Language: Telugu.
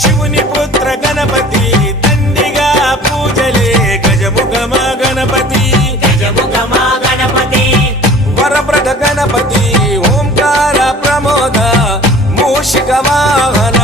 శివుని పుత్ర గణపతి దండిగా పూజలే గజముఖమా గణపతి గజముఖమా గణపతి వరప్రద గణపతి ఓంకార ప్రమోద మూషిక వాహన